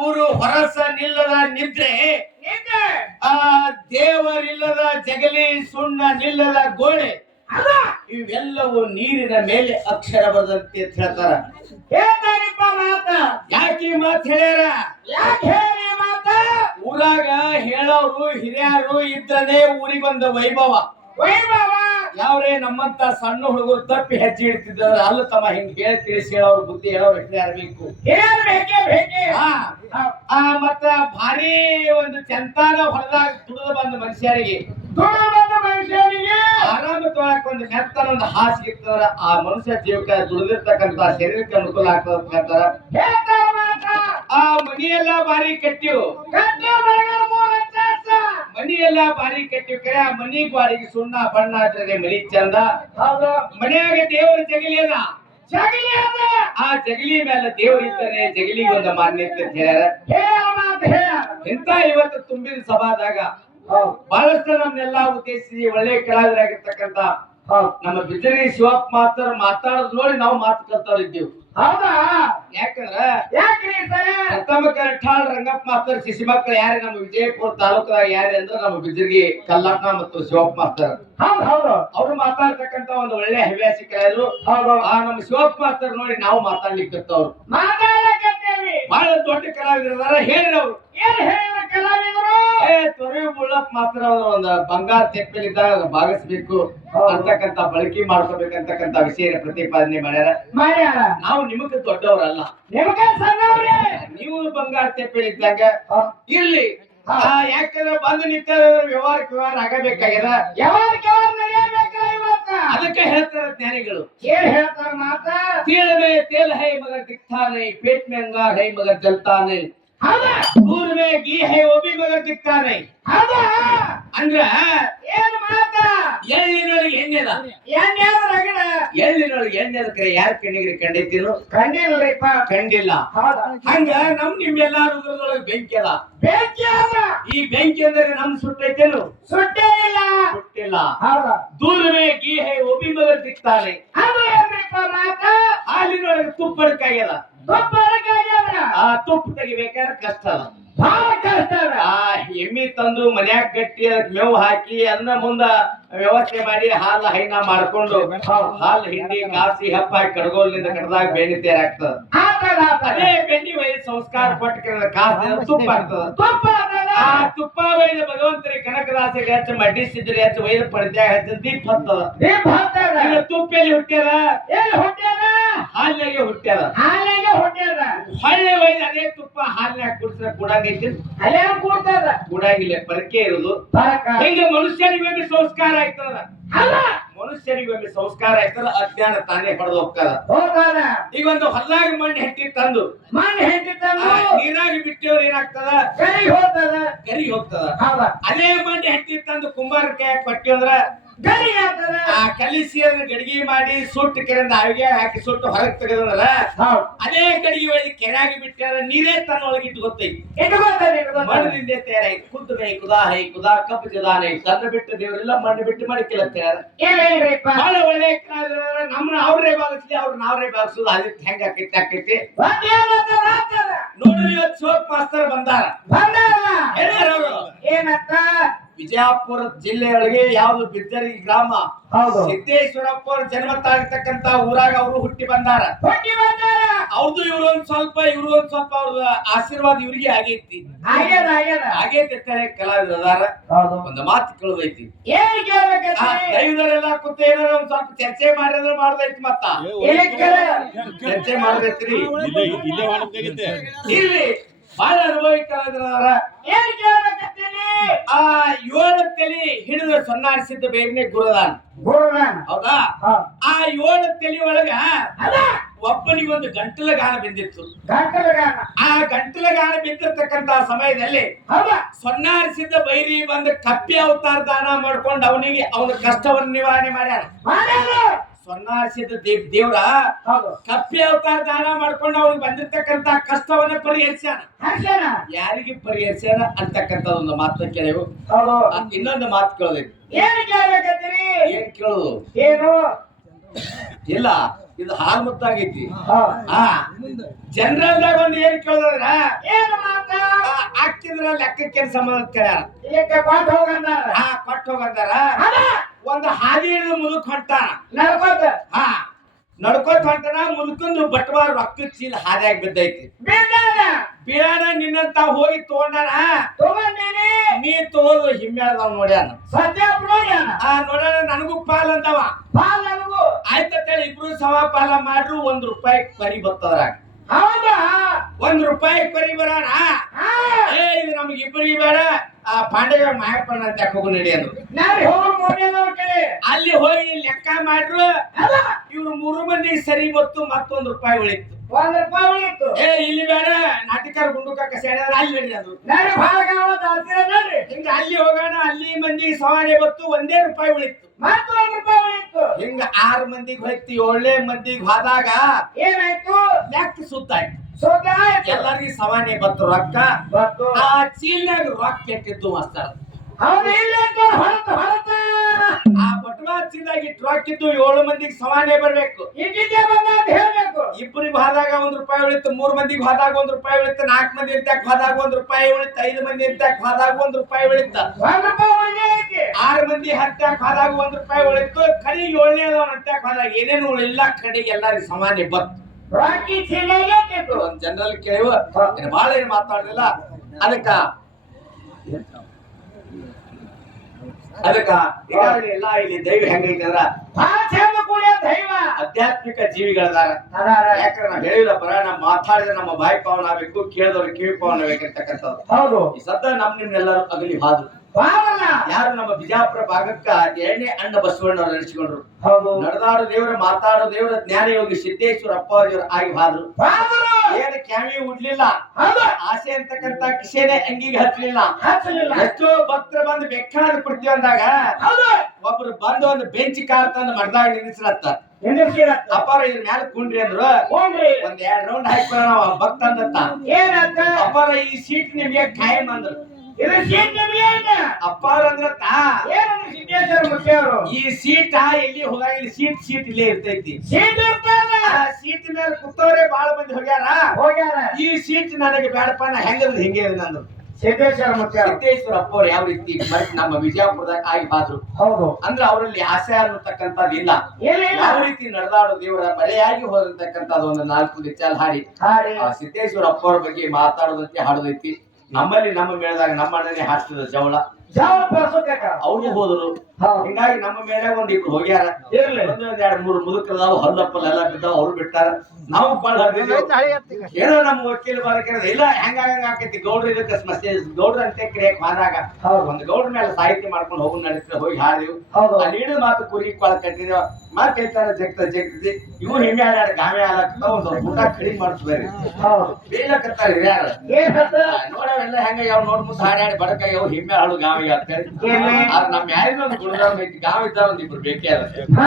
ಊರು ಹೊರಸ ನಿಲ್ಲದ ನಿದ್ರೆ ಆ ದೇವರಿಲ್ಲದ ಜಗಲಿ ಸುಣ್ಣ ನಿಲ್ಲದ ಗೋಡೆ ಇವೆಲ್ಲವೂ ನೀರಿನ ಮೇಲೆ ಅಕ್ಷರ ಬರದಂತೆ ಅಂತ ಹೇಳ್ತಾರ ಹೇಳ್ತಾರಿಪ್ಪ ಮಾತ? ಯಾಕೆ ಈ ಮಾತು ಹೇಳ್ಯಾರ? ಯಾಕೆ ಹೇಳಿ ಮಾತ? ಊರಾಗ ಹೇಳೋರು ಹಿರಿಯರು ಇದ್ರನೇ ಊರಿಗೊಂದು ವೈಭವ. ವೈಭವ. ಯಾವ್ರೇ ನಮ್ಮಂತ ಸಣ್ಣ ಹುಡುಗರು ತಪ್ಪಿ ಹೆಜ್ಜೆ ಇಡ್ತಿದ್ರ ಅಲ್ಲ ತಮ್ಮ ಹಿಂಗ್ ಹೇಳಿ ತಿಳಿಸಿ ಹೇಳೋರು ಬುದ್ಧಿ ಹೇಳೋರು ಇರ್ಬೇಕು ಆ, ಆ ಮತ್ತ ಭಾರಿ ಒಂದು ಚಂತಾನ ಹೊಲದಾಗ ದುಡಿದು ಬಂದ ಮನುಷ್ಯರಿಗೆ ಮನುಷ್ಯನಿಗೆ? ಆರಾಮ ತೊಳಕ್ ಒಂದು ಮೆತ್ತನ ಒಂದು ಹಾಸಿಗೆ ಇರ್ತದ ಆ ಮನುಷ್ಯ ಜೀವಕ ದುಡಿದಿರ್ತಕ್ಕಂತ ಶರೀರಕ್ಕೆ ಅನುಕೂಲ ಆಗ್ತದ ಹೇಳ್ತಾರ. ಆ ಮನೆಯೆಲ್ಲ ಭಾರಿ ಕಟ್ಟಿವು ಗಟ್ಟಿ ಮರಗಳ ಮೂಲ ಚಾಸ ಮನಿಯೆಲ್ಲ ಬಾರಿ ಕಟ್ಟಿವು ಕರೆ ಆ ಮನಿ ಗಾಡಿಗೆ ಸುಣ್ಣ ಬಣ್ಣ ಹಚ್ಚಿದ್ರೆ ಮನಿ ಚಂದ. ಮನೆಯಾಗ ಮನ್ಯಾಗ ದೇವರ ಜಗಲಿ ಅದ. ಜಗಲಿ ಅದ. ಆ ಜಗಲಿ ಮೇಲೆ ದೇವರ ಇದ್ದಾನೆ. ಜಗಲಿಗೆ ಒಂದು ಮಾನ್ಯತೆ ಅಂತ ಹೇಳ್ಯಾರ. ಹೇ ಇಂತ ಇವತ್ತು ತುಂಬಿದ ಸಭಾದಾಗ? ಬಹಳಷ್ಟು ನಮ್ನೆಲ್ಲ ಉದ್ದೇಶಿಸಿ ಒಳ್ಳೆ ಕಲಾವಿದರಾಗಿರ್ತಕ್ಕಂತ ನಮ್ಮ ಬಿಜರಿ ಶಿವಪ್ಪ ಮಾಸ್ತರ್ ಮಾತಾಡೋದ್ ನೋಡಿ ನಾವು ಮಾತು ಕಲ್ತಾರ ಇದ್ದೀವಿ ಹೌದಾ? ಯಾಕಂದ್ರ ಯಾಕ್ರಿ ಸರ? ಪ್ರಥಮ ಕರಠಾಳ್ ರಂಗಪ್ಪ ಮಾಸ್ತರ್ ಶಿಶು ಮಕ್ಕಳು ಯಾರೇ? ನಮ್ಮ ವಿಜಯಪುರ ತಾಲೂಕದಾಗ ಯಾರೇ ಅಂದ್ರೆ ನಮ್ಮ ಬಿಜರ್ಗಿ ಕಲ್ಲಣ್ಣ ಮತ್ತು ಶಿವಪ್ಪ ಮಾಸ್ತರ್. ಹೌದು ಹೌದು. ಅವ್ರು ಮಾತಾಡ್ತಕ್ಕಂತ ಒಂದು ಒಳ್ಳೆ ಹವ್ಯಾಸಿ ಕಲಾವಿದರು. ಹೌದು. ಆ ನಮ್ಮ ಶಿವಪ್ಪ ಮಾಸ್ತರ್ ನೋಡಿ ನಾವು ಮಾತಾಡ್ಲಿಕ್ಕತ್ತವ್ರು ಮಾತಾಡಕತ್ತೇವಿ ಬಹಳ ದೊಡ್ಡ ಕಲಾವಿದರ ಹೇಳ್ರಿ ಅವ್ರು. ಏನ್ ಹೇಳ ಕಲಾವಿದರು? ಏ ತೊರೆ ಬುಳ್ಳಪ್ಪ ಮಾತ್ರ ಒಂದ ಬಂಗಾರ ತೆಪ್ಪಲಿದ್ದಾಗ ಭಾಗಿಸ್ಬೇಕು ಅಂತಕ್ಕಂತ ಬಳಕೆ ಮಾಡ್ಕೋಬೇಕಂತಕ್ಕಂತ ವಿಷಯ ಪ್ರತಿಪಾದನೆ ಮಾಡ್ಯಾರ. ಮಾಡ್ಯಾರ? ನಾವು ನಿಮಗೆ ದೊಡ್ಡವರಲ್ಲ. ನಿಮಗ ಸಣ್ಣವ್ರಿ? ನೀವು ಬಂಗಾರ ತೆಪ್ಪಲಿದ್ದಾಗ ಇರ್ಲಿ. ಆ, ಯಾಕಂದ್ರೆ ಬಂದು ನಿಂತ ವ್ಯವಹಾರ ವ್ಯವಹಾರ ಆಗಬೇಕಾಗ್ಯದ. ವ್ಯವಹಾರ ಅದಕ್ಕೆ ಹೇಳ್ತಾರ ಜ್ಞಾನಿಗಳು. ಏನ್ ಹೇಳ್ತಾರ ಮಾತ? ತೀಳವೆ ತೇಲ ಹೈ ಮಗ ದಿಕ್ತಾನೆ ಪೇಟ್ ಮ್ಯಾಂಗಾರ್ ಹೈ ಮಗ ಜಲ್ತಾನೆ. ಊರ್ವೆ ಗೀ ಹೈ ಒಬ್ಬಿ ಮಗ ದಿಕ್ತಾನೆ ಅಂದ್ರ ಏನ್ ಮಾತ? ಎಳ್ಳಿನೊಳಗೆ ಎಣ್ಣೆದ ಎಣ್ಣೆದ ರಗಡ. ಎಳ್ಳಿನೊಳಗೆ ಎಣ್ಣೆದ ಕರೆ ಯಾರ ಕಣ್ಣಿಗೆ ಕಂಡೈತಿರು? ಕಂಡಿಲ್ಲಪ್ಪ ಕಂಡಿಲ್ಲ. ಹಂಗ ನಮ್ ನಿಮ್ ಎಲ್ಲಾರೊಳಗೆ ಬೆಂಕಿ ಅದ. ಬೆಂಕಿ ಅದ. ಈ ಬೆಂಕಿ ಅಂದ್ರೆ ನಮ್ ಸುಟ್ಟೈತೇನು? ಸುಟ್ಟೇ ಇಲ್ಲ. ಇಲ್ಲ. ದೂರವೇ ಗೀಹೆ ಒಬಿಂಬದ ತಿಕ್ತಾರೆ ಅದು ಏನ್ಬೇಕು ಮಾತು. ಹಾಲಿನೊಳಗೆ ತುಪ್ಪದ ಕಾಯ್ಯದ ತುಪ್ಪದ ಆ ತುಪ್ಪ ತೆಗಿಬೇಕಾದ್ರೆ ಕಷ್ಟ ಅಲ್ಲ. ಬಹಳ ಆ ಎಮ್ಮಿ ತಂದು ಮನ್ಯಾಗ ಗಟ್ಟಿ ಮೇವು ಹಾಕಿ ಅನ್ನ ಮುಂದ ವ್ಯವಸ್ಥೆ ಮಾಡಿ ಹಾಲು ಹೈನ ಮಾಡ್ಕೊಂಡು ಹಾಲು ಹಿಂಡಿ ಕಾಸಿ ಹಪ್ಪ ಕಡಗೋಲಿಂದ ಕಡದಾಗ ಬೆಣ್ಣೆ ತೇರಾಗ್ತದೆ ಅದೇ ಬೆಣ್ಣೆ ವೈ ಸಂಸ್ಕಾರ ಪಟ್ಟ ಕಾಸಿ ತುಪ್ಪ ಆಗ್ತದೆ. ತುಪ್ಪ ಆ ತುಪ್ಪ ಒಯ್ದು ಭಗವಂತರಿ ಕನಕದಾಸಿಗೆ ಹೆಚ್ಚು ಮಡ್ಡಿಸಿದ್ರೆ ಹೆಚ್ಚು ಒಯ್ದು ಪಡ್ದ್ಯಾಗ ಹೆಚ್ಚು ದೀಪ ಹತ್ತದ. ದೀಪ ಹತ್ತದ. ಈಗ ತುಪ್ಪ ಎಲ್ಲಿ ಹುಟ್ಟ್ಯದ ಎಲ್ಲಿ ಹುಟ್ಟ್ಯದ ಹಾಲಿನಾಗೆ ಹುಟ್ಟ್ಯದ ಹಾಲಿನಾಗೆ ಹುಟ್ಟ್ಯದ ಹೊಳ್ಳೆ ಒಯ್ದು ಅದೇ ತುಪ್ಪ ಹಾಲಿನಾಗ ಕುಡಿಸಿದ್ರೆ ಕುಡಂಗೈತಿ ಅಲ್ಲೇ ಕುಡ್ತದ. ಕುಡಂಗಿಲ್ಲ ಪರಕೆ ಇರುದು. ಹಿಂಗ ಮನುಷ್ಯನಿಗೆ ಸಂಸ್ಕಾರ ಆಯ್ತದ. ಅಲ್ಲ ಮನುಷ್ಯನಿಗೊಮ್ಮೆ ಸಂಸ್ಕಾರ ಆಯ್ತದ ಅಜ್ಞಾನ ತಾನೇ ಹೊಡೆದು ಹೋಗ್ತಾರ. ಈಗ ಒಂದು ಹೊಲ್ಲಾಗ ಮಣ್ಣು ಹೆಟ್ಟಿ ತಂದು. ಮಣ್ಣು ಹೆಟ್ಟಿ ತಂದು ನೀರಾಗಿ ಬಿಟ್ಟಿವ್ರ ಏನಾಗ್ತದ? ಕರಿ ಹೋಗ್ತದ. ಕರಿ ಹೋಗ್ತದ. ಅದೇ ಮಣ್ಣು ಹೆಟ್ಟಿ ತಂದು ಕುಂಬಾರಕ್ಕೆ ಕೊಟ್ಟಿವಂದ್ರ ಗರಿ ಆಗ್ತದ. ಆ ಕಲಿಸಿ ಅದನ್ನ ಗಡಿಗೆ ಮಾಡಿ ಸುಟ್ಟು ಕೆರೆ ಅವಿಗೆ ಹಾಕಿ ಸುಟ್ಟು ಹೊರಗೆ ತೆಗೆದಲ್ಲ ಹೌದ್. ಅದೇ ಗಡಿಗೆ ಒಳಗೆ ಕೆರೆಯಾಗಿ ಬಿಟ್ಟಾರ ನೀರೇ ತನ್ನ ಒಳಗೆ ಇಟ್ಕೊತೈತಿ ಗೊತ್ತೈತೆ ತಯಾರಾಯ್ತು ಖುದ್ದು ನೈ ಕುದಾ ಹೈ ಕುದಾ ಕಪ್ಪು ಜದಾನೆ ತನ್ನ ಬಿಟ್ಟು ದೇವರೆಲ್ಲ ಮಣ್ಣು ಬಿಟ್ಟು ಮಡಿಕೆಲ್ಲ ತಯಾರ ಬಹಳ ಒಳ್ಳೆ ನಮ್ಮನ್ನ ಅವ್ರೇ ಭಾಗಿಸ್ಲಿ ಅವ್ರು ನಾವ್ರೇ ಭಾಗಿಸೋದು ಅದಕ್ಕೆ ಹೆಂಗ ಆಕೈತಿ ಆಕೈತಿ? ನೋಡ್ರಿ ಇವತ್ತು ಸೋಪ್ ಮಾಸ್ತರ್ ಬಂದಾರ. ಬಂದಾರಲ್ಲ ಏನಂತ? ವಿಜಯಪುರ ಜಿಲ್ಲೆಯೊಳಗೆ ಯಾವ್ದು ಬಿದ್ದರಿ ಗ್ರಾಮ ಹೌದು. ಸಿದ್ದೇಶ್ವರಪ್ಪ ಅವ್ರ ಜನ್ಮ ತಾಳಿರ್ತಕ್ಕಂತ ಊರಾಗ ಅವರು ಹುಟ್ಟಿ ಬಂದಾರ. ಹುಟ್ಟಿ ಬಂದಾರ. ಅವ್ರದ್ದು ಇವ್ರು ಒಂದ್ ಸ್ವಲ್ಪ ಇವ್ರು ಒಂದ್ ಸ್ವಲ್ಪ ಅವ್ರ ಆಶೀರ್ವಾದ ಇವ್ರಿಗೆ ಆಗೈತಿ. ಆಗೈತಿ ಅಂತ ಹೇಳಿ ಕಲಾವಿದ್ರು ಅದಾರ. ಹೌದು. ಒಂದು ಮಾತು ಕೇಳದೈತಿ ಏನ್ ದೈವದವರೆಲ್ಲ ಕೂತ ಏನಾರ ಒಂದ್ ಸ್ವಲ್ಪ ಚರ್ಚೆ ಮಾಡಿದ್ರೆ ಮಾಡ್ದೈತಿ ಮತ್ತ. ಏನ್ ಕೇಳ. ಚರ್ಚೆ ಮಾಡ್ದೈತ್ರಿ. ಇಲ್ರಿ ಬಹಳ ಅನುಭವಿ ಕಲಾವಿದರ ಏನ್ ಕೇಳ್ಬೇಕಂತೀನಿ ಆ ಏಳು ತಲಿ ಹಿಡಿದು ಸೊನ್ನಾರಿಸಿದ್ದ ಬೇಗನೆ ಗುರುದಾನ್. ಹೌದಾ? ಆ ಏಳು ತಲಿ ಒಳಗ ಒಬ್ಬನಿಗೊಂದು ಗಂಟಲ ಗಾನ ಬಿದ್ದಿತ್ತು. ಗಂಟಲಗಾನ. ಆ ಗಂಟಲ ಗಾನ ಬಿದ್ದಿರ್ತಕ್ಕಂತ ಸಮಯದಲ್ಲಿ ಸೊನ್ನಾರಿಸಿದ್ದ ಬೈರಿ ಬಂದು ಕಪ್ಪಿ ಅವತಾರ ದಾನ ಮಾಡ್ಕೊಂಡು ಅವನಿಗೆ ಅವನ ಕಷ್ಟವನ್ನು ನಿವಾರಣೆ ಮಾಡ್ಯಾರ ಸೊನ್ನಾರಿಸಿದ ದೇವ್ ದೇವ್ರ ಹೌದು. ಕಪ್ಪಿ ಅವತಾರ ದಾನ ಮಾಡ್ಕೊಂಡು ಅವ್ರಿಗೆ ಬಂದಿರ್ತಕ್ಕಂತ ಕಷ್ಟವನ್ನ ಪರಿಹರಿಸ್ಯಾನ. ಯಾರಿಗೆ ಪರಿಹರಿಸ್ಯಾನ ಅಂತಕ್ಕಂತ ಒಂದು ಮಾತು ಕೇಳಿವು ಇನ್ನೊಂದು ಮಾತು ಕೇಳೋದೈತಿ. ಏನ್ ಕೇಳ್ಬೇಕಂತೀರಿ? ಏನ್ ಕೇಳುದು? ಏನು? ಇಲ್ಲ ಇದು ಹಾಲ್ ಮುತ್ತಾಗೈತಿ ಜನರಲ್ ದಾಗ ಒಂದು ಏನ್ ಕೇಳಿದ್ರ ಏನು ಮಾತಾ? ಹಾಕಿದ್ರ ಲೆಕ್ಕಕ್ಕೆ ಸಂಬಂಧ ಕೇಳ್ಯಾರ. ಕೊಟ್ಟು ಹೋಗಂದಾರ ಹಾ ಕೊಟ್ಟು ಹೋಗಂದಾರ ಒಂದು ಹಾದಿ ಹಿಡಿದು ಮುದುಕ್ ಹೊಂಟಾನ ನಡ್ಕೋತ ಹಾ ನಡ್ಕೋತ ಹೊಂಟಾನ ಮುದುಕಂದು ಬಟ್ವಾರ ರೊಕ್ಕದ ಚೀಲ ಹಾದಿಯಾಗಿ ಬಿದ್ದೈತಿ. ಬೀಳಾನ ನಿನ್ನಂತ ಹೋಗಿ ತಗೊಂಡಾನ? ತಗೊಂಡೇನೆ. ನೀ ತೋದು ಹಿಮ್ಮ್ಯಾಳ್ದವ್ ನೋಡ್ಯಾನ. ಸದ್ಯ ನೋಡ್ಯಾನ. ಆ ನೋಡ್ಯಾನ ನನಗೂ ಪಾಲ್ ಅಂತವ ಪಾಲ್ ನನಗೂ. ಆಯ್ತಂತೇಳಿ ಇಬ್ರು ಸವ ಪಾಲ ಮಾಡ್ರು ಒಂದ್ ರೂಪಾಯಿ ಕರಿ ಬರ್ತದ್ರಾಗ ಹೌದಾ? ಒಂದ್ ರೂಪಾಯಿ ಕರಿ ಬರೋಣ ಏ ಇದು ನಮ್ಗೆ ಇಬ್ಬರಿಗೆ ಬೇಡ. ಆ ಪಾಂಡೆಗ ಮಾಯಪ್ಪನ ಅಂತ ಹೋಗು ನಡಿ ಅಂದ್ರು. ಅಲ್ಲಿ ಹೋಗಿ ಲೆಕ್ಕ ಮಾಡ್ರು ಇವ್ರು ಮೂರು ಮಂದಿ ಸರಿ ಬತ್ತು ಮತ್ತೊಂದು ರೂಪಾಯಿ ಉಳಿತು. ಒಂದ್ ರೂಪಾಯಿ ಉಳಿತು. ಏ ಇಲ್ಲಿ ಬೇಡ ನಾಟಿಕಾರ ಗುಂಡುಕ ಸೇರಿದ್ರೆ ಅಲ್ಲಿ ನಡಿ ಅಂದ್ರು. ಹಿಂಗ ಅಲ್ಲಿ ಹೋಗೋಣ ಅಲ್ಲಿ ಮಂದಿ ಸವಾರಿ ಬತ್ತು ಒಂದೇ ರೂಪಾಯಿ ಉಳಿತು. ಮತ್ತೊಂದು ಒಂದ್ ರೂಪಾಯಿ ಉಳಿತು. ಹಿಂಗ ಆರ್ ಮಂದಿಗೆ ಹೋಯ್ತಿ ಏಳನೇ ಮಂದಿಗೆ ಹೋದಾಗ ಏನಾಯ್ತು? ಲೆಕ್ಕ ಸುತ್ತಾಯ್ತು. ಎಲ್ಲರಿಗೂ ಸಾಮಾನ್ಯ ಬತ್ತು ರೊಕ್ಕ. ಆ ಚೀಲ್ನಾಗ ರೊಕ್ಕ ಕೆಟ್ಟಿದ್ದು ಮಾಸ್ತಾರ. ಆ ಬಟ್ವಾ ಚೀಲಾಗಿ ಇಟ್ಟು ರೊಕ್ಕ ಇದ್ದು ಏಳು ಮಂದಿಗೆ ಸಮಾನೆ ಬರ್ಬೇಕು. ಅಂತ ಹೇಳ್ಬೇಕು. ಇಬ್ಬರಿಗೆ ಹೋದಾಗ ಒಂದ್ ರೂಪಾಯಿ ಉಳಿತು ಮೂರ್ ಮಂದಿಗೆ ಹೋದಾಗ ಒಂದ್ ರೂಪಾಯಿ ಉಳಿತು ನಾಲ್ಕು ಮಂದಿ ಇರ್ತಾಕ್ ಹೋದಾಗ ಒಂದ್ ರೂಪಾಯಿ ಉಳಿತು ಐದು ಮಂದಿ ಇರ್ತಾಕ್ ಹೋದಾಗ ಒಂದ್ ರೂಪಾಯಿ ಉಳಿತ. ಆರ್ ಮಂದಿ ಹತ್ತಾಕ್ ಹೋದಾಗ ಒಂದ್ ರೂಪಾಯಿ ಉಳಿತು ಕಡಿಗೆ ಏಳನೇ ಹತ್ಯಾಕ್ ಹೋದಾಗ ಏನೇನು ಉಳಿಲ್ಲ ಕಡೆಗೆ ಎಲ್ಲರಿಗೂ ಸಮಾನೆ ಬತ್ತು ರಾಕಿ ಚೀಲಗೆ ಒಂದ್ ಜನರಲ್ ಕೇಳುವ ಬಹಳ ಏನ್ ಮಾತಾಡಲಿಲ್ಲ? ಅದಕ್ಕ ಅದಕ್ಕ ಈಗಾಗಲೇ ಎಲ್ಲ ಇಲ್ಲಿ ದೈವ ಹೆಂಗೈತಂದ್ರ ಭಾಳ ದೈವ. ಆಧ್ಯಾತ್ಮಿಕ ಜೀವಿಗಳದಾರ. ಯಾಕಂದ್ರೆ ನಾವು ಹೇಳಿಲ್ಲ ಬರ ನಮ್ಮ ಮಾತಾಡಿದ್ರೆ ನಮ್ಮ ಬಾಯಿ ಪಾವನ ಆಗ್ಬೇಕು ಕೇಳಿದವ್ರು ಕಿವಿ ಪಾವನ ಬೇಕಿರ್ತಕ್ಕಂಥದ್ದು ಹೌದು. ಈ ಸದ್ದ ನಮ್ ನಿಮ್ಮೆಲ್ಲರೂ ಅಗಲಿ ಹಾದು. ಯಾರು ನಮ್ಮ ಬಿಜಾಪುರ ಭಾಗಕ್ಕ ಎರಡನೇ ಅಣ್ಣ ಬಸವಣ್ಣವ್ರು ಅವರು ಹೌದು. ನಡೆದಾಡು ದೇವರ ಮಾತಾಡೋ ದೇವರ ಜ್ಞಾನ ಯೋಗಿ ಸಿದ್ದೇಶ್ವರ ಅಪ್ಪಾಜಿಯವರು ಆಗಿ ಬಾದ್ರು ಏನು ಕ್ಯಾಮಿ ಉಡ್ಲಿಲ್ಲ. ಆಸೆ ಅಂತಕ್ಕಂತ ಕಿಸೆನೆ ಅಂಗಿಗೆ ಹತ್ತಲಿಲ್ಲ ಹಚ್ಚಲಿಲ್ಲ. ಎಷ್ಟೋ ಭಕ್ತರು ಬಂದು ಬೆಕ್ಕಾದ ಕೊಡ್ತೀವಿ ಅಂದಾಗ ಒಬ್ರು ಬಂದು ಒಂದು ಬೆಂಚ್ ಕಾಲ್ ತಂದು ಮಡ್ದಾಗ ನಿಲ್ಲಿಸಿರತ್ತ. ಅಪ್ಪಾರ ಇದ್ರ ಮ್ಯಾಲ ಕುಂಡ್ರಿ ಅಂದ್ರು. ಒಂದ್ ಎರಡ್ ರೌಂಡ್ ಹಾಕಿ ಬರೋಣ ಭಕ್ತ ಅಂದತ್ತ. ಏನಂತ? ಅಪ್ಪಾರ ಈ ಸೀಟ್ ನಿಮ್ಗೆ ಖಾಯಂ ಅಂದ್ರು. ಇದು ಸೀಟ್ ನಿಮ್ಗೆ ಐತ ಅಂದ್ರ ತಾ. ಏನಂದ್ರೆ ಸಿದ್ದೇಶ್ವರ ಮುಖ್ಯವರು? ಈ ಸೀಟ್ ಎಲ್ಲಿ ಹೋಗಂಗಿಲ್ಲ ಸೀಟ್ ಸೀಟ್ ಇಲ್ಲೇ ಇರ್ತೈತಿ. ಸೀಟ್ ಇರ್ತಾನ ಆ ಸೀಟ್ ಮೇಲೆ ಕುತ್ತವ್ರೆ ಬಾಳ ಮಂದಿ ಹೋಗ್ಯಾರ. ಹೋಗ್ಯಾರ? ಈ ಸೀಟ್ ನನಗೆ ಬೇಡಪ್ಪ ನಾ ಹೆಂಗಂದ್ರೆ ಹಿಂಗೆ ನಂದು ಸಿದ್ದೇಶ್ವರ ಮುಖ್ಯ ಸಿದ್ದೇಶ್ವರ ಅಪ್ಪವ್ರು ಯಾವ ರೀತಿ ನಮ್ಮ ವಿಜಯಪುರದಾಗ ಆಗಿ ಬಾದ್ರು. ಹೌದು. ಅಂದ್ರೆ ಅವರಲ್ಲಿ ಆಸೆ ಅನ್ನತಕ್ಕಂಥದ್ದು ಇಲ್ಲ. ಯಾವ ರೀತಿ ನಡೆದಾಡೋ ದೇವರ ಮರೆಯಾಗಿ ಹೋದಂತಕ್ಕಂಥದ್ದು ಒಂದು ನಾಲ್ಕು ವಿಚಾರ ಹಾಡಿ. ಸಿದ್ದೇಶ್ವರ ಅಪ್ಪವ್ರ ಬಗ್ಗೆ ಮಾತಾಡೋದಕ್ಕೆ ಹಾಡೋದೈತಿ. ನಮ್ಮಲ್ಲಿ ನಮ್ಮ ಮೇಳದಾಗ ನಮ್ಮ ಅಣ್ಣನೇ ಜವಳ. ಅವ್ರಿಗೆ ಹೋದ್ರು. ಹೌದು ಹಿಂಗಾಗಿ ನಮ್ಮ ಮೇಲೆ ಒಂದ್ ಇಬ್ರು ಹೋಗ್ಯಾರ. ಒಂದ್ ಎರಡ್ ಮೂರು ಮುದುಕರದಾವ ಹಲ್ಲಪ್ಪಲ್ ಎಲ್ಲ ಬಿದ್ದಾವ ಅವ್ರು ಬಿಟ್ಟಾರ. ನಾವು ಬಾಳ. ಏನೋ ನಮ್ ವಕೀಲ ಬರಕಿರೋದು ಇಲ್ಲ ಹೆಂಗ ಹಂಗ ಆಕೈತಿ? ಗೌಡ್ರ ಇದಕ್ಕೆ ಸಮಸ್ಯೆ ಗೌಡ್ರ ಅಂತ ಕ್ರಿಯಕ್ ಹೌದು. ಒಂದ್ ಗೌಡ್ರ ಮೇಲೆ ಸಾಹಿತ್ಯ ಮಾಡ್ಕೊಂಡು ಹೋಗಿ ನಡೀತಾರೆ ಹೋಗಿ ಹಾಡಿದ್ವು. ಅಲ್ಲಿ ಆ ನೀಡಿದ ಮಾತು ಕುರಿ ಕೊಳ ಕಟ್ಟಿದೇವ. ಮಾತ್ ಹೇಳ್ತಾರ ಜಗ್ತ ಜಗ್ತಿ. ಇವು ಹೆಮ್ಮೆ ಆಡ ಗಾವೆ ಹಾಲಕ್ಕ ಒಂದ್ ಸ್ವಲ್ಪ ಊಟ ಕಡಿಮೆ ಮಾಡ್ತಾರೆ ಬೇಲಕತ್ತಾರ ಹಿರಿಯಾರ ಹೇಳ್ತ ನೋಡವೆಲ್ಲ ಹೆಂಗ ಯಾವ ನೋಡ್ ಮುಂದೆ ಹಾಡಾಡಿ ಬಡಕ ಯಾವ ಹಿಮ್ಮೆ ಹಾಳು ಗಾವಿ ಆಗ್ತಾರೆ ಆದ್ರೆ ನಮ್ ಯಾರಿಗೂ ಒಂದು ಗುಣಧಾಮ ಐತಿ ಗಾವ ಇದ್ದ